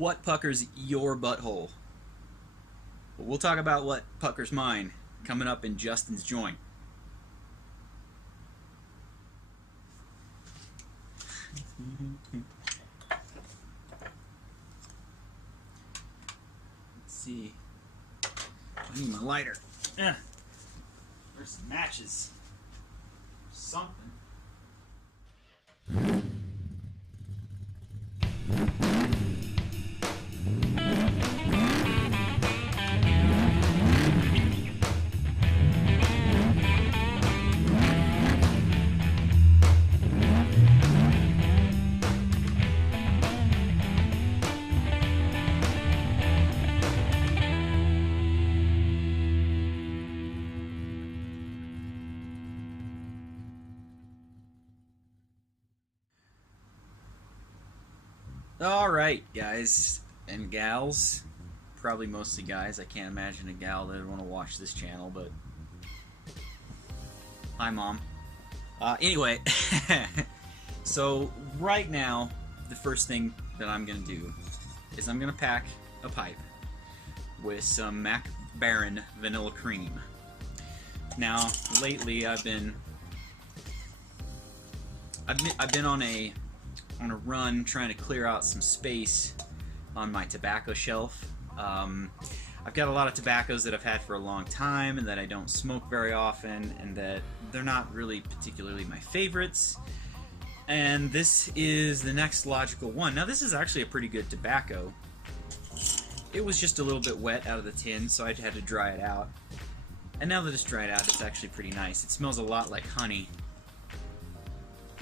What puckers your butthole? Well, we'll talk about what puckers mine coming up in Justin's joint. Let's see. I need my lighter. There's some matches. Something. Alright, guys and gals. Probably mostly guys. I can't imagine a gal that would want to watch this channel, but... Hi, Mom. Anyway, so right now, the first thing that I'm going to do is I'm going to pack a pipe with some Mac Baron vanilla cream. Now, lately I've been on a run trying to clear out some space on my tobacco shelf. I've got a lot of tobaccos that I've had for a long time and that I don't smoke very often, and that they're not really particularly my favorites. And this is the next logical one. Now, this is actually a pretty good tobacco. It was just a little bit wet out of the tin, so I had to dry it out. And now that it's dried out, it's actually pretty nice. It smells a lot like honey.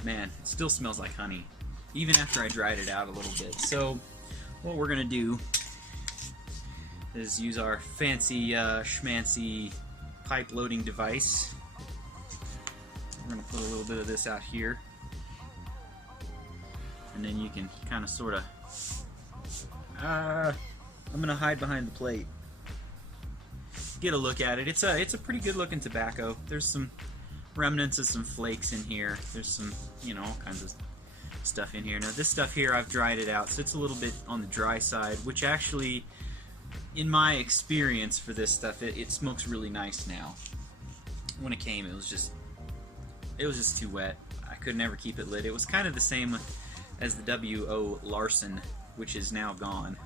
Man, it still smells like honey, even after I dried it out a little bit. So what we're going to do is use our fancy schmancy pipe loading device. We're going to put a little bit of this out here, and then you can kind of sort of I'm going to hide behind the plate. Get a look at it. It's a pretty good looking tobacco. There's some remnants of some flakes in here. There's some, you know, all kinds of stuff in here. Now this stuff here, I've dried it out, so it's a little bit on the dry side, which actually, in my experience for this stuff, it smokes really nice now. When it came, it was just too wet. I could never keep it lit. It was kind of the same as the W.O. Larson, which is now gone.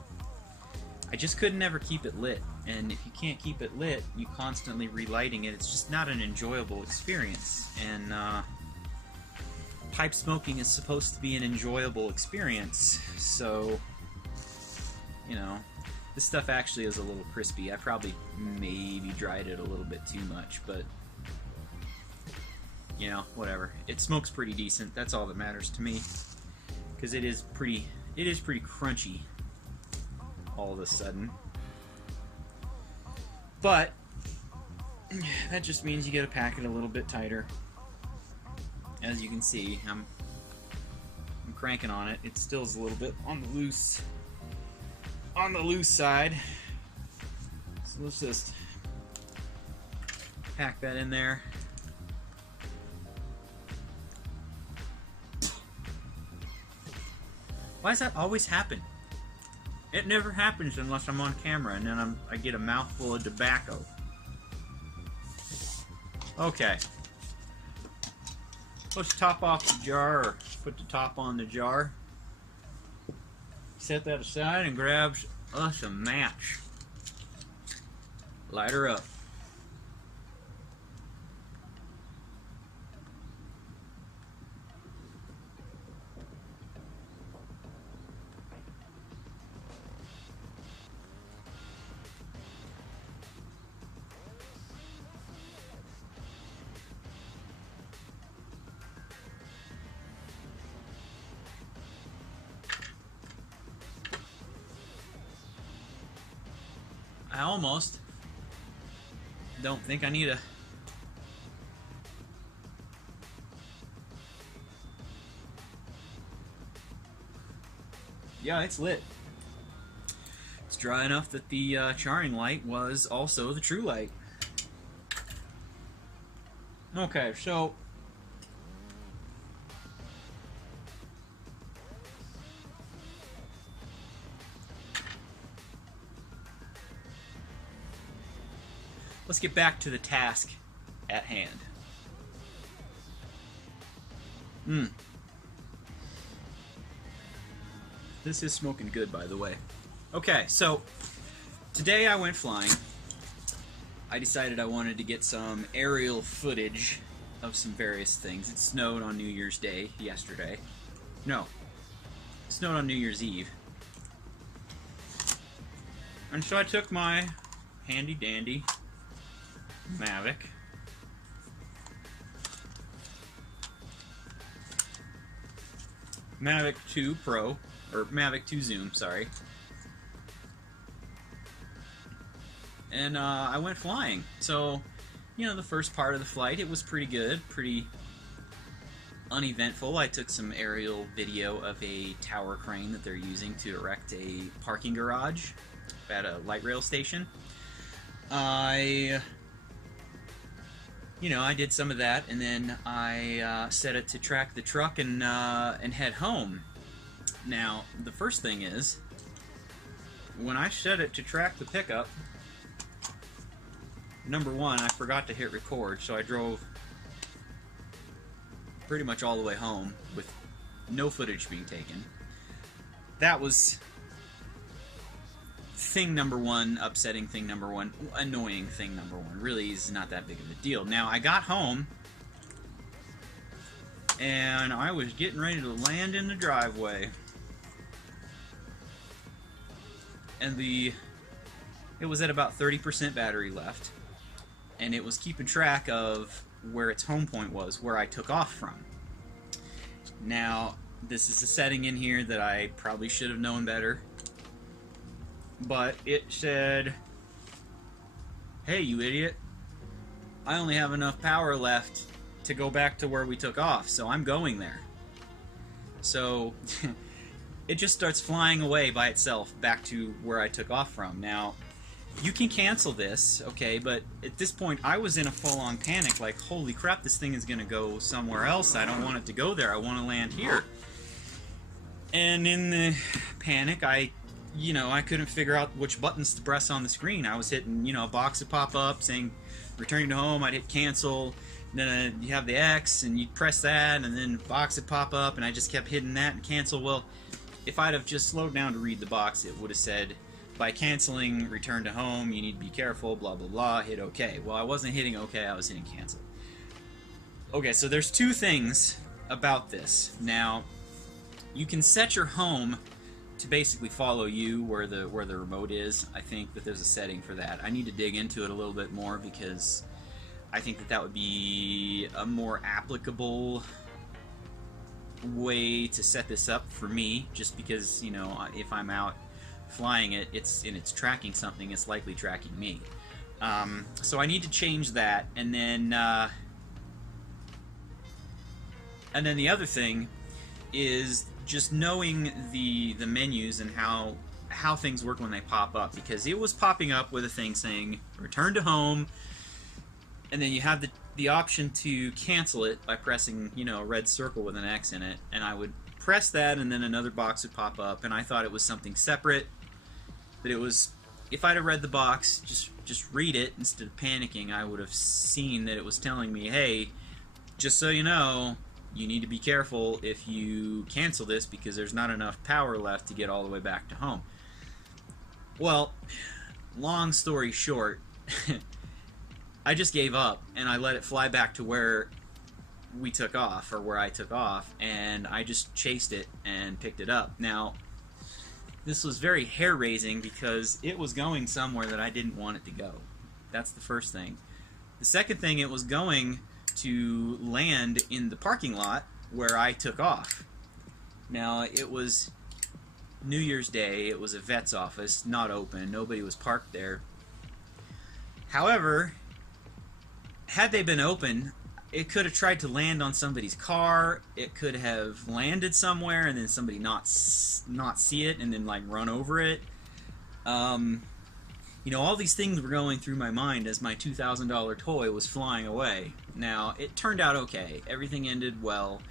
I just could never keep it lit, and if you can't keep it lit, you constantly relighting it, it's just not an enjoyable experience. And pipe smoking is supposed to be an enjoyable experience, so, you know, this stuff actually is a little crispy. I probably maybe dried it a little bit too much, but, you know, whatever. It smokes pretty decent. That's all that matters to me, because it is pretty crunchy all of a sudden. But that just means you gotta pack it a little bit tighter. As you can see, I'm cranking on it. It still is a little bit on the loose side. So let's just pack that in there. Why does that always happen? It never happens unless I'm on camera, and then I get a mouthful of tobacco. Okay. Let's top off the jar, or put the top on the jar. Set that aside and grab us a match. Light her up. I almost don't think I need a... Yeah, it's lit. It's dry enough that the charring light was also the true light. Okay, so... let's get back to the task at hand. This is smoking good, by the way. Okay, so today I went flying. I decided I wanted to get some aerial footage of some various things. It snowed on New Year's Day yesterday. No, it snowed on New Year's Eve. And so I took my handy dandy Mavic. Mavic 2 Pro, or Mavic 2 Zoom, sorry. And I went flying. So, you know, the first part of the flight, it was pretty good, pretty uneventful. I took some aerial video of a tower crane that they're using to erect a parking garage at a light rail station. I did some of that, and then I set it to track the truck and head home. Now, the first thing is, when I set it to track the pickup, number one, I forgot to hit record, so I drove pretty much all the way home with no footage being taken. That was thing number one, upsetting thing number one, annoying thing number one. Really is not that big of a deal. Now, I got home, and I was getting ready to land in the driveway. And it was at about 30% battery left. And it was keeping track of where its home point was, where I took off from. Now, this is a setting in here that I probably should have known better. But it said, hey, you idiot, I only have enough power left to go back to where we took off, so I'm going there. So, it just starts flying away by itself back to where I took off from. Now, you can cancel this, okay, but at this point I was in a full-on panic, like, holy crap, this thing is going to go somewhere else. I don't want it to go there. I want to land here. And in the panic, I couldn't figure out which buttons to press on the screen. I was hitting, a box would pop up saying, returning to home. I'd hit cancel. Then you have the X, and you'd press that, and then the box would pop up, and I just kept hitting that and cancel. Well, if I'd have just slowed down to read the box, it would have said, by canceling, return to home, you need to be careful, blah, blah, blah, hit OK. Well, I wasn't hitting OK, I was hitting cancel. Okay, so there's two things about this. Now, you can set your home to basically follow you where the remote is. I think that there's a setting for that. I need to dig into it a little bit more because I think that would be a more applicable way to set this up for me, just because, if I'm out flying it, it's tracking something, it's likely tracking me. So I need to change that, and then the other thing is just knowing the menus and how things work when they pop up, because it was popping up with a thing saying return to home, and then you have the option to cancel it by pressing a red circle with an X in it, and I would press that, and then another box would pop up, and I thought it was something separate. That it was, if I'd have read the box, just read it instead of panicking, I would have seen that it was telling me, hey, just so you know, you need to be careful if you cancel this because there's not enough power left to get all the way back to home. Well, long story short, I just gave up and I let it fly back to where we took off, or where I took off, and I just chased it and picked it up. Now, this was very hair-raising because it was going somewhere that I didn't want it to go. That's the first thing. The second thing, it was going to land in the parking lot where I took off. Now, it was New Year's Day. It was a vet's office, not open. Nobody was parked there. However, had they been open, it could have tried to land on somebody's car. It could have landed somewhere and then somebody not see it and then like run over it. All these things were going through my mind as my $2,000 toy was flying away. Now, it turned out okay. Everything ended well.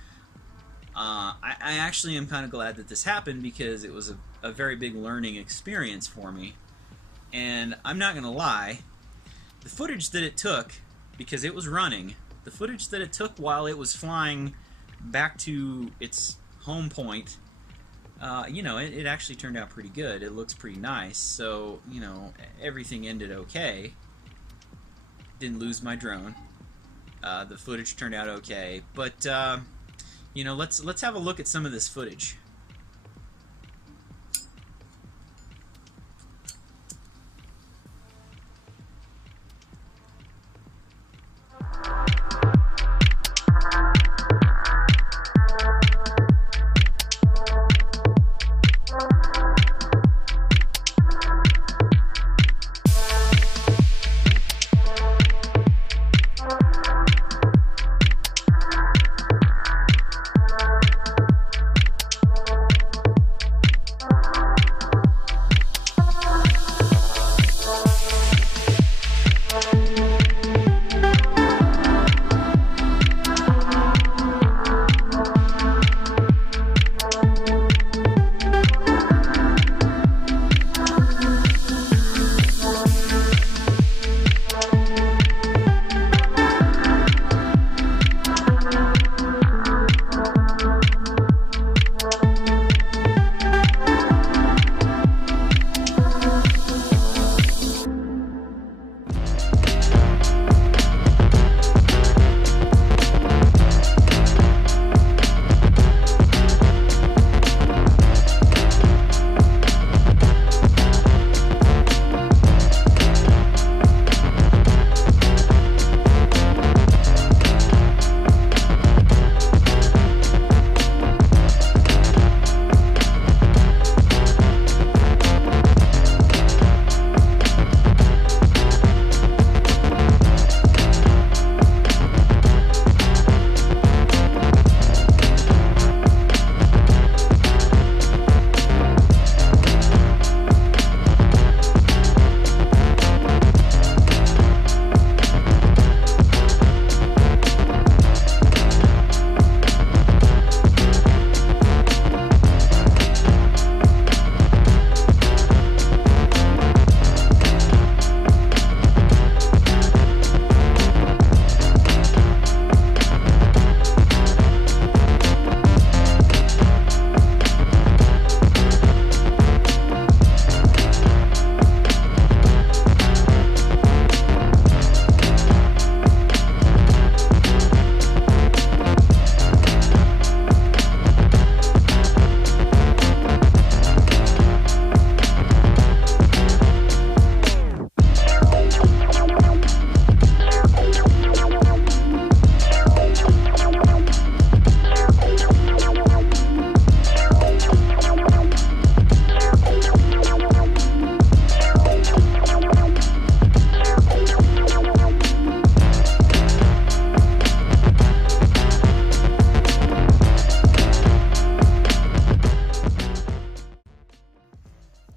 I actually am kind of glad that this happened because it was a very big learning experience for me. And I'm not going to lie, the footage that it took, because it was running, the footage that it took while it was flying back to its home point, you know, it actually turned out pretty good. It looks pretty nice. So, you know, everything ended okay. Didn't lose my drone. The footage turned out okay. But, you know, let's have a look at some of this footage.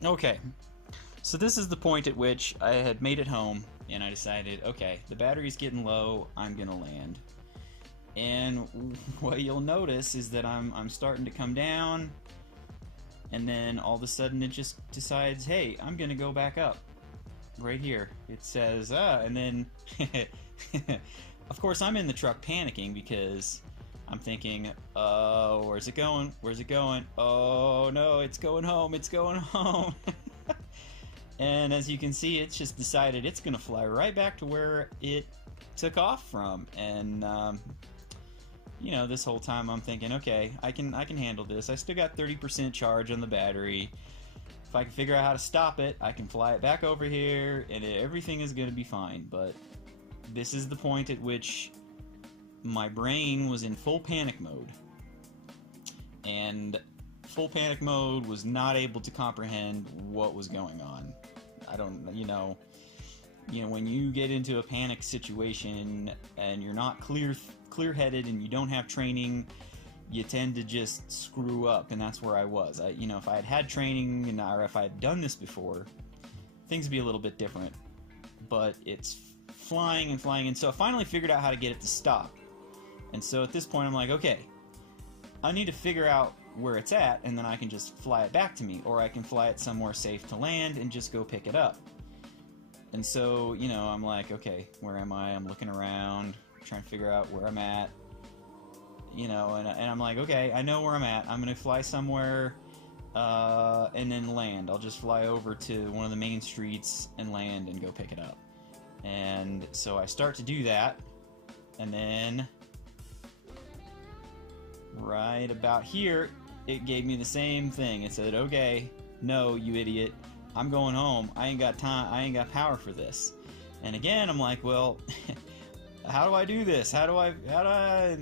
Okay, so this is the point at which I had made it home, and I decided, okay, the battery's getting low, I'm gonna land. And what you'll notice is that I'm starting to come down, and then all of a sudden it just decides, hey, I'm gonna go back up. Right here. It says, and then, of course I'm in the truck panicking because I'm thinking, oh, where's it going? Where's it going? Oh no, it's going home, it's going home. And as you can see, it's just decided it's gonna fly right back to where it took off from. And you know, this whole time I'm thinking, okay, I can handle this. I still got 30% charge on the battery. If I can figure out how to stop it, I can fly it back over here, and everything is gonna be fine. But this is the point at which my brain was in full panic mode, and full panic mode was not able to comprehend what was going on. I don't, you know, when you get into a panic situation and you're not clear-headed and you don't have training, you tend to just screw up, and that's where I was. You know, if I had training or if I had done this before, things would be a little bit different. But it's flying and flying, and so I finally figured out how to get it to stop. And so at this point I'm like, okay, I need to figure out where it's at, and then I can just fly it back to me, or I can fly it somewhere safe to land and just go pick it up. And so, you know, I'm like, okay, where am I? I'm looking around, trying to figure out where I'm at. You know, and I'm like, okay, I know where I'm at. I'm going to fly somewhere and then land. I'll just fly over to one of the main streets and land and go pick it up. And so I start to do that, and then right about here, it gave me the same thing. It said, okay, no, you idiot, I'm going home. I ain't got time, I ain't got power for this. And again, I'm like, well, how do I do this? How do I,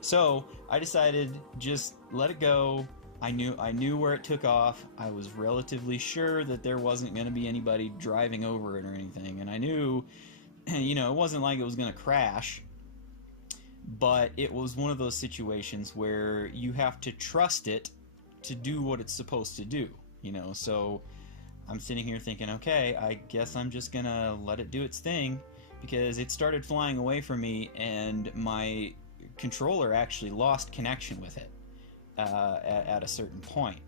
So I decided just let it go. I knew where it took off. I was relatively sure that there wasn't going to be anybody driving over it or anything, and I knew, you know, it wasn't like it was going to crash, but it was one of those situations where you have to trust it to do what it's supposed to do, you know. So I'm sitting here thinking, okay, I guess I'm just going to let it do its thing, because it started flying away from me, and my controller actually lost connection with it at a certain point.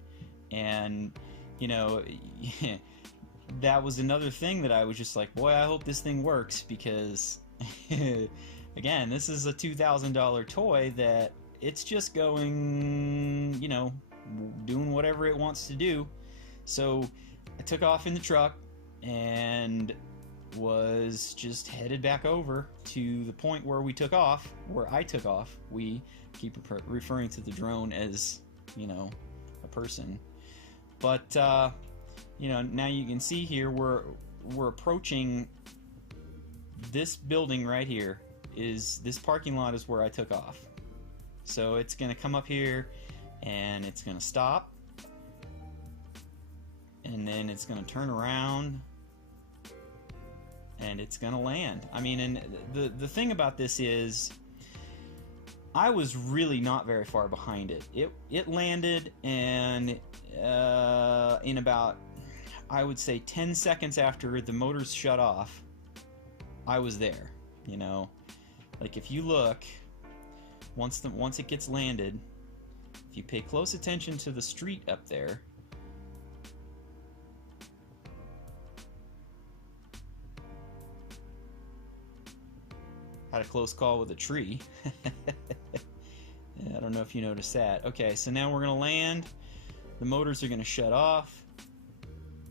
And, you know, that was another thing that I was just like, boy, I hope this thing works, because, again, this is a $2,000 toy that it's just going, you know, doing whatever it wants to do. So I took off in the truck and was just headed back over to the point where we took off, where I took off. We keep referring to the drone as, you know, a person. But, you know, now you can see here we're approaching this building right here. This parking lot is where I took off. So it's going to come up here, and it's going to stop, and then it's going to turn around, and it's gonna land. I mean, and the thing about this is, I was really not very far behind it. It landed, and in about, I would say, 10 seconds after the motors shut off, I was there. You know, like if you look, once it gets landed, if you pay close attention to the street up there, had a close call with a tree. I don't know if you noticed that. Okay, so now we're going to land. The motors are going to shut off.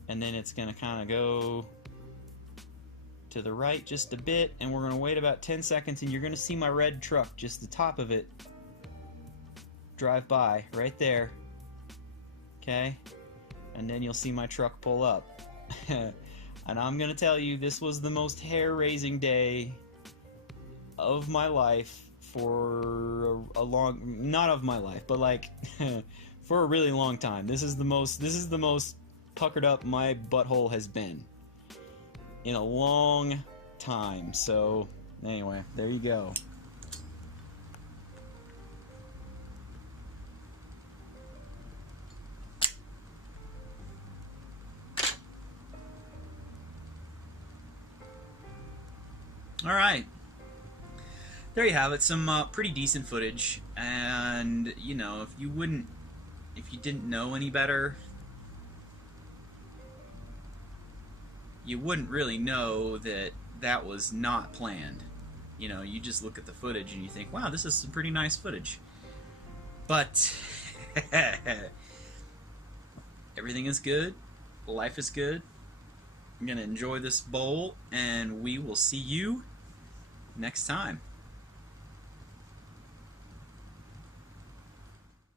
And then it's going to kind of go to the right just a bit. And we're going to wait about 10 seconds. And you're going to see my red truck, just the top of it, drive by right there. Okay? And then you'll see my truck pull up. And I'm going to tell you, this was the most hair-raising day of my life for a long, not of my life, but like for a really long time. This is the most puckered up my butthole has been in a long time. So anyway, there you go. All right. There you have it, some pretty decent footage, and you know, if you didn't know any better, you wouldn't really know that that was not planned. You know, you just look at the footage and you think, wow, this is some pretty nice footage. But everything is good, life is good. I'm gonna enjoy this bowl, and we will see you next time.